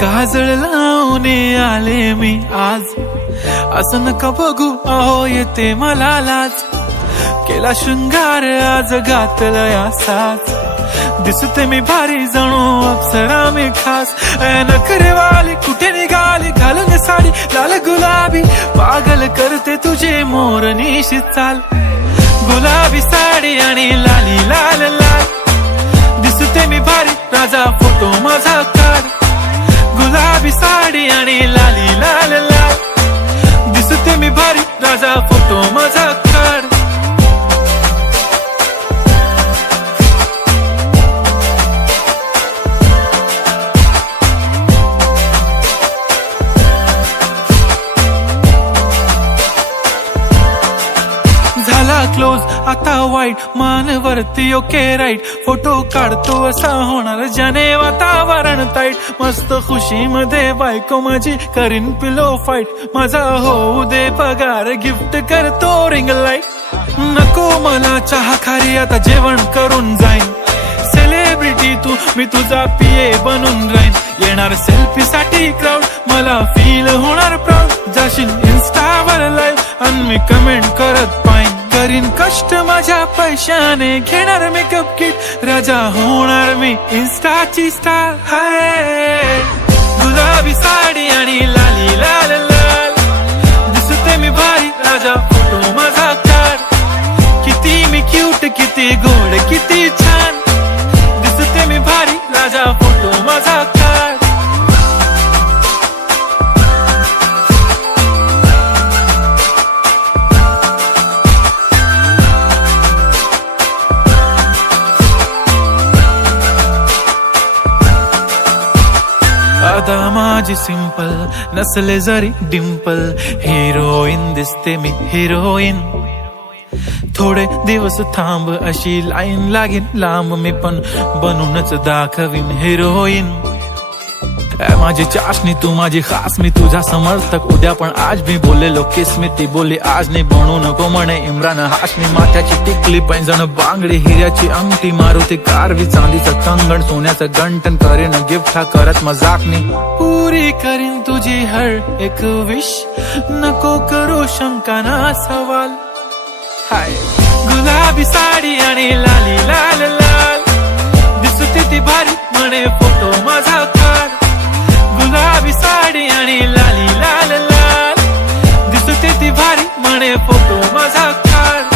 काजळ लावून आले मी आज, असं नका बघू अहो येते मला लाज. केला शृंगार आज घातला साज, दिसते मी भारी जणू अप्सरा मी खास. नखरेवाली कुठे निघाली घालून साडी लाल गुलाबी, पागल करते तुझे मोरनीशी चाल. गुलाबी साडी आणि लाली लाल लाल, दिसते मी भारी राजा फोटो माझा काढ. गुलाबी साडी आणि लाली लाल लाल, दिसते मी भारी राजा फोटो माझा काढ. झाला क्लोज आता वाईट, मानवरती ओके राईट. फोटो काढतो असा होणार ज्याने वातावरण ताईट. मस्त खुशी मध्ये बायको माझी करीन पिलो फाईट. माझा होऊ दे पगार गिफ्ट करतो रिंग लाईट. नको मला चहा खारी आता जेवण करून जाईन. सेलिब्रिटी तू मी तुझा पिये बनून राहीन. येणार सेल्फी साठी क्राऊड मला फील होणार प्राऊड. जाशील इन्स्टावर लाईव्ह आणि मी कमेंट करत पाहिन. करीन कष्ट माझ्या पैशाने, घेणार मेकअप किट राजा होणार मी इन्स्टाची स्टार. हाय गुलाबी साडी आणि लाली लाल लाल, दिसते मी भारी राजा फोटो माझा काढ. किती मी क्यूट किती गोड किती छान, दिसते मी भारी राजा फोटो माझा काढ. अदा माझी सिंपल नसले जरी डिंपल, हिरोईन दिसते मी हिरोईन. थोडे दिवस थांब अशी लाईन लागेल लांब, मी पण बनूनच दाखवीन हिरोईन. माझी चाशनी तू माझी खास, मी तुझा समर्थक उद्या पण आज. मी बोललेलो किस मी ती बोलली आज नाही. बनू नको म्हणे इम्रान हाशमी. माथ्याची टिकली पैंजण बांगडी, हिऱ्याची अंगठी, मारुती कारवी, चांदीचं कंगण, सोन्याचं गंटन. करीन गिफ्ट हा करत मजाकनी. पुरी करीन तुझी हर एक विश, नको करू शंका ना सवाल. हाय गुलाबी साडी आणि लाली लाल लाल, दिसते ती भारी म्हणे फोटो माझा काढ. गुलाबी साडी आणि लाली लाल लाल, दिसते ती भारी म्हणे फोटो माझा काढ.